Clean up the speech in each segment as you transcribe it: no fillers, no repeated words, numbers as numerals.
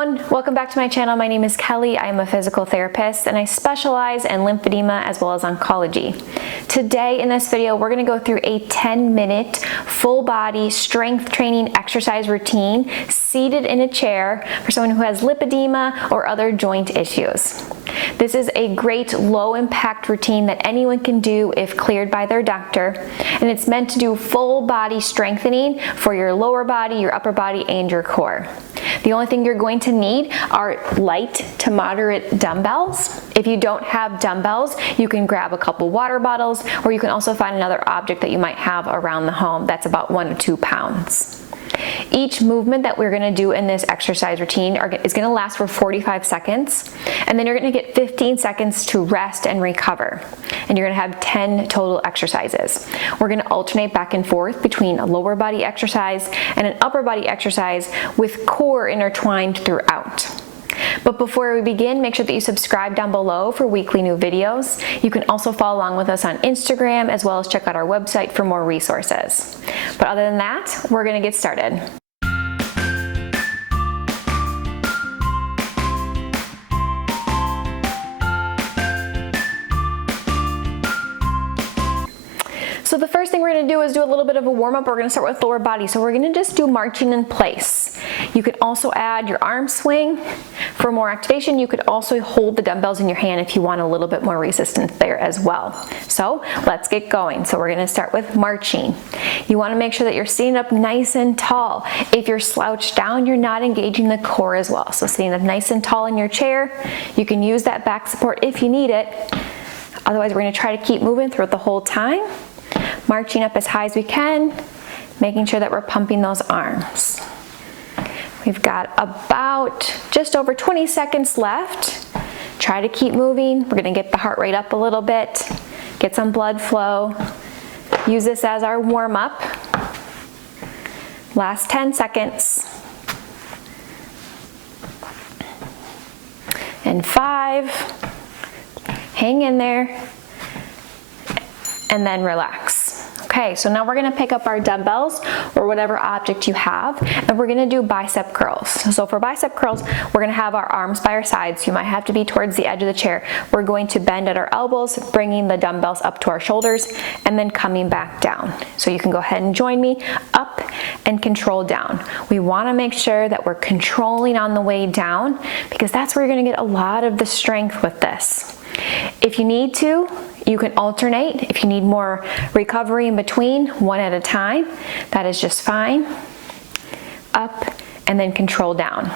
everyone, welcome back to my channel. My name is Kelly. I am a physical therapist and I specialize in lymphedema as well as oncology. Today in this video, we're going to go through a 10-minute full body strength training exercise routine seated in a chair for someone who has lipedema or other joint issues. This is a great low impact routine that anyone can do if cleared by their doctor, and it's meant to do full body strengthening for your lower body, your upper body, and your core. The only thing you're going to need are light to moderate dumbbells. If you don't have dumbbells, you can grab a couple water bottles, or you can also find another object that you might have around the home that's about 1 to 2 pounds. Each movement that we're going to do in this exercise routine is going to last for 45 seconds, and then you're going to get 15 seconds to rest and recover. And you're going to have 10 total exercises. We're going to alternate back and forth between a lower body exercise and an upper body exercise with core intertwined throughout. But before we begin, make sure that you subscribe down below for weekly new videos. You can also follow along with us on Instagram as well as check out our website for more resources. But other than that, we're going to get started. So the first thing we're going to do is do a little bit of a warm-up. We're going to start with lower body. So we're going to just do marching in place. You can also add your arm swing for more activation. You could also hold the dumbbells in your hand if you want a little bit more resistance there as well. So let's get going. So we're going to start with marching. You want to make sure that you're sitting up nice and tall. If you're slouched down, you're not engaging the core as well. So sitting up nice and tall in your chair. You can use that back support if you need it. Otherwise, we're going to try to keep moving throughout the whole time. Marching up as high as we can, making sure that we're pumping those arms. We've got about just over 20 seconds left. Try to keep moving. We're going to get the heart rate up a little bit, get some blood flow. Use this as our warm-up. Last 10 seconds. And 5. Hang in there. And then relax. Okay, so now we're gonna pick up our dumbbells or whatever object you have, and we're gonna do bicep curls. So for bicep curls, we're gonna have our arms by our sides. You might have to be towards the edge of the chair. We're going to bend at our elbows, bringing the dumbbells up to our shoulders, and then coming back down. So you can go ahead and join me, up and control down. We wanna make sure that we're controlling on the way down, because that's where you're gonna get a lot of the strength with this. If you need to, you can alternate. If you need more recovery in between, one at a time, that is just fine. Up and then control down.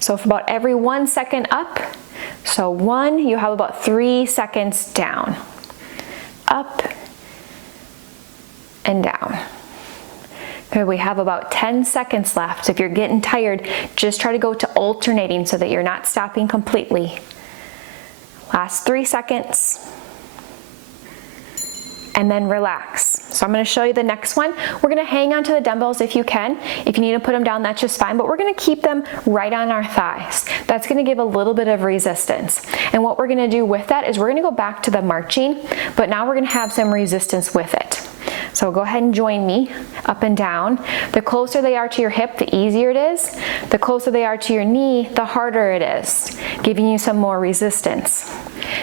So for about every 1 second up, so 1, you have about 3 seconds down. Up and down. Okay, we have about 10 seconds left. If you're getting tired, just try to go to alternating so that you're not stopping completely. Last 3 seconds. And then relax. So I'm going to show you the next one. We're going to hang onto the dumbbells if you can. If you need to put them down, that's just fine, but we're going to keep them right on our thighs. That's going to give a little bit of resistance. And what we're going to do with that is we're going to go back to the marching, but now we're going to have some resistance with it. So go ahead and join me up and down. The closer they are to your hip, the easier it is. The closer they are to your knee, the harder it is, giving you some more resistance.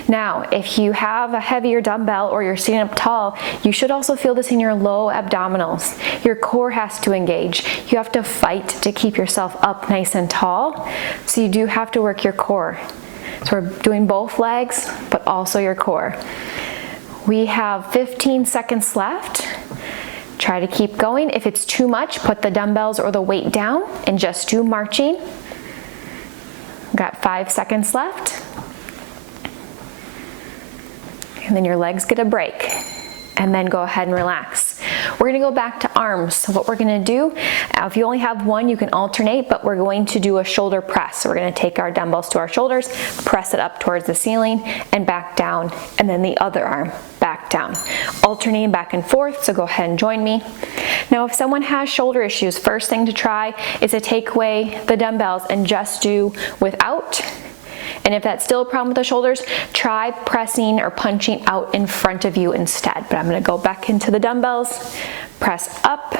Now, if you have a heavier dumbbell or you're sitting up tall, you should also feel this in your low abdominals. Your core has to engage. You have to fight to keep yourself up nice and tall. So you do have to work your core. So we're doing both legs, but also your core. We have 15 seconds left. Try to keep going. If it's too much, put the dumbbells or the weight down and just do marching. Got 5 seconds left. And then your legs get a break. And then go ahead and relax. We're going to go back to arms. So what we're going to do, if you only have one, you can alternate, but we're going to do a shoulder press. So we're going to take our dumbbells to our shoulders, press it up towards the ceiling and back down, and then the other arm back down. Alternating back and forth, so go ahead and join me. Now if someone has shoulder issues, first thing to try is to take away the dumbbells and just do without. And if that's still a problem with the shoulders, try pressing or punching out in front of you instead. But I'm going to go back into the dumbbells, press up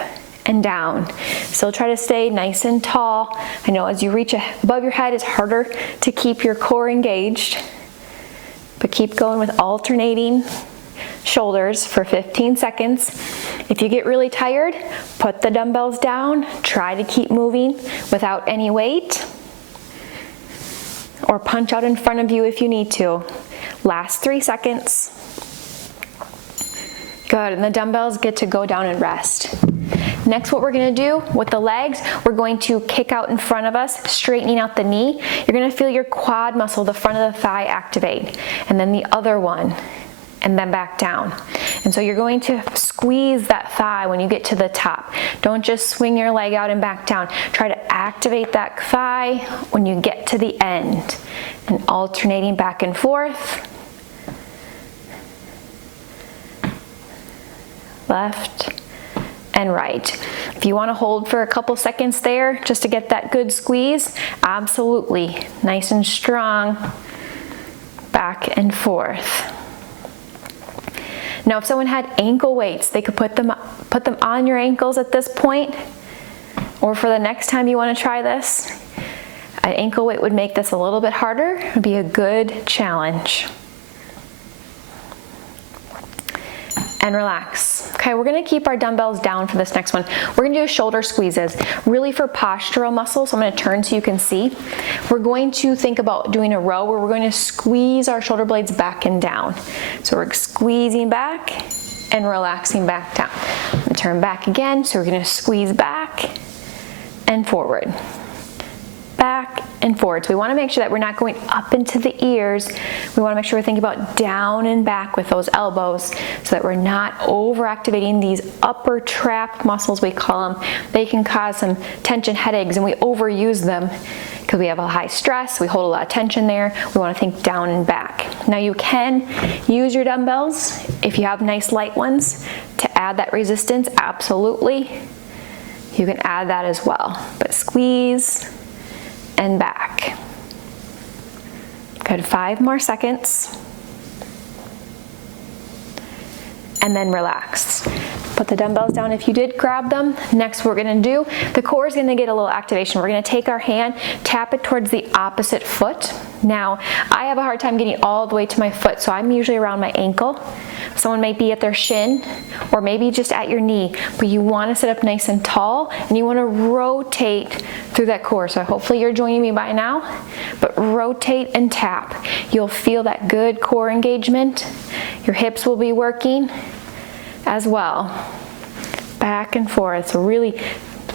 and down. Still try to stay nice and tall. I know as you reach above your head, it's harder to keep your core engaged, but keep going with alternating shoulders for 15 seconds. If you get really tired, put the dumbbells down, try to keep moving without any weight, or punch out in front of you if you need to. Last 3 seconds. Good, and the dumbbells get to go down and rest. Next, what we're gonna do with the legs, we're going to kick out in front of us, straightening out the knee. You're gonna feel your quad muscle, the front of the thigh, activate, and then the other one, and then back down. And so you're going to squeeze that thigh when you get to the top. Don't just swing your leg out and back down. Try to activate that thigh when you get to the end, and alternating back and forth. Left and right. If you want to hold for a couple seconds there just to get that good squeeze, absolutely. Nice and strong, back and forth. Now if someone had ankle weights, they could put them on your ankles at this point, or for the next time you want to try this. An ankle weight would make this a little bit harder. It would be a good challenge. And relax. Okay, we're gonna keep our dumbbells down for this next one. We're gonna do shoulder squeezes, really for postural muscles. So I'm gonna turn so you can see. We're going to think about doing a row where we're going to squeeze our shoulder blades back and down. So we're squeezing back and relaxing back down. I'm gonna turn back again, so we're gonna squeeze back and forward. Back and forward. So we want to make sure that we're not going up into the ears. We want to make sure we're thinking about down and back with those elbows so that we're not overactivating these upper trap muscles, we call them. They can cause some tension headaches, and we overuse them because we have a high stress. We hold a lot of tension there. We want to think down and back. Now you can use your dumbbells if you have nice light ones to add that resistance. Absolutely. You can add that as well. But squeeze and back. Good, 5 more seconds. And then relax. Put the dumbbells down if you did grab them. Next, what we're gonna do, the core is gonna get a little activation. We're gonna take our hand, tap it towards the opposite foot. Now, I have a hard time getting all the way to my foot, so I'm usually around my ankle. Someone might be at their shin, or maybe just at your knee, but you wanna sit up nice and tall, and you wanna rotate through that core. So hopefully you're joining me by now, but rotate and tap. You'll feel that good core engagement. Your hips will be working as well. Back and forth. So really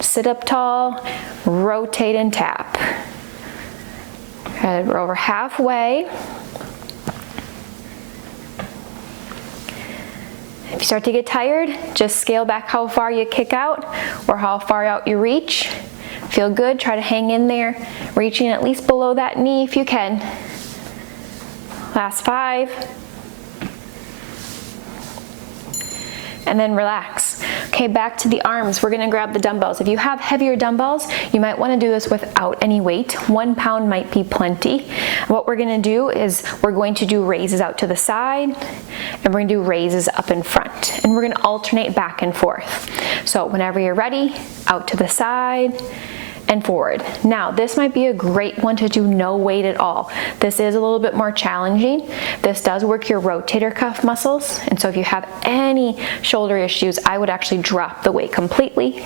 sit up tall, rotate and tap. Good, we're over halfway. If you start to get tired, just scale back how far you kick out or how far out you reach. Feel good, try to hang in there, reaching at least below that knee if you can. Last 5. And then relax. Okay, back to the arms. We're gonna grab the dumbbells. If you have heavier dumbbells, you might wanna do this without any weight. 1 pound might be plenty. What we're gonna do is we're going to do raises out to the side, and we're gonna do raises up in front. And we're gonna alternate back and forth. So whenever you're ready, out to the side, and forward. Now, this might be a great one to do no weight at all. This is a little bit more challenging. This does work your rotator cuff muscles, and so if you have any shoulder issues, I would actually drop the weight completely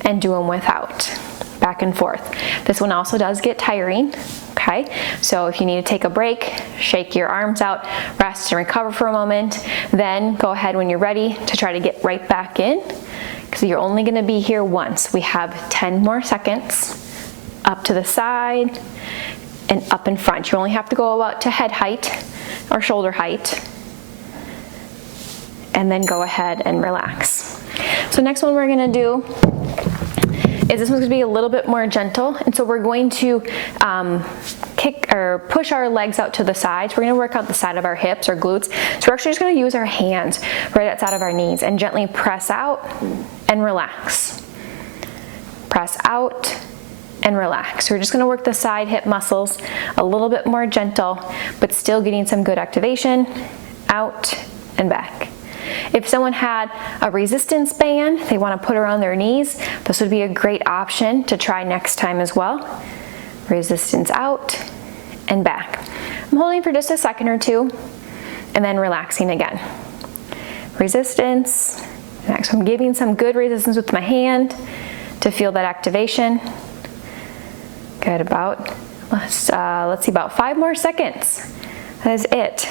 and do them without. Back and forth. This one also does get tiring, okay? So if you need to take a break, shake your arms out, rest and recover for a moment, then go ahead when you're ready to try to get right back in. So you're only gonna be here once. We have 10 more seconds. Up to the side and up in front. You only have to go about to head height or shoulder height. And then go ahead and relax. So next one we're gonna do is this one's gonna be a little bit more gentle. And so we're going to kick or push our legs out to the sides. We're gonna work out the side of our hips or glutes. So we're actually just gonna use our hands right outside of our knees and gently press out and relax. Press out and relax. So we're just gonna work the side hip muscles a little bit more gentle, but still getting some good activation. Out and back. If someone had a resistance band they want to put around their knees, this would be a great option to try next time as well. Resistance out and back. I'm holding for just a second or two and then relaxing again. Resistance. Next, I'm giving some good resistance with my hand to feel that activation. Good, let's see, about 5 more seconds. That is it.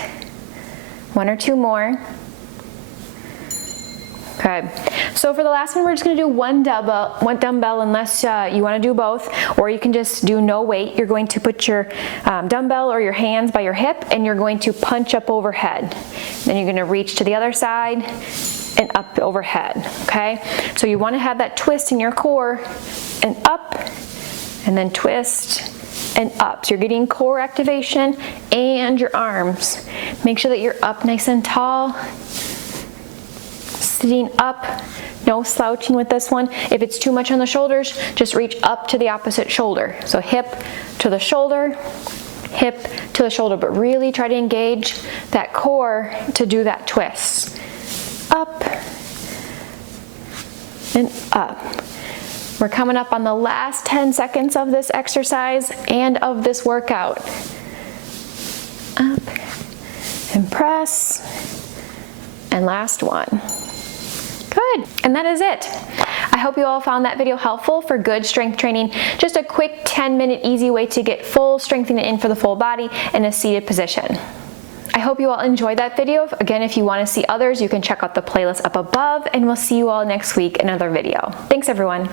1 or 2 more. Okay, so for the last one, we're just gonna do one dumbbell unless you wanna do both, or you can just do no weight. You're going to put your dumbbell or your hands by your hip and you're going to punch up overhead. Then you're gonna reach to the other side and up overhead, okay? So you wanna have that twist in your core and up, and then twist and up. So you're getting core activation and your arms. Make sure that you're up nice and tall. Sitting up, no slouching with this one. If it's too much on the shoulders, just reach up to the opposite shoulder. So hip to the shoulder, hip to the shoulder, but really try to engage that core to do that twist. Up and up. We're coming up on the last 10 seconds of this exercise and of this workout. Up and press, and last one. Good, and that is it. I hope you all found that video helpful for good strength training. Just a quick 10-minute easy way to get full strengthening in for the full body in a seated position. I hope you all enjoyed that video. Again, if you want to see others, you can check out the playlist up above, and we'll see you all next week in another video. Thanks, everyone.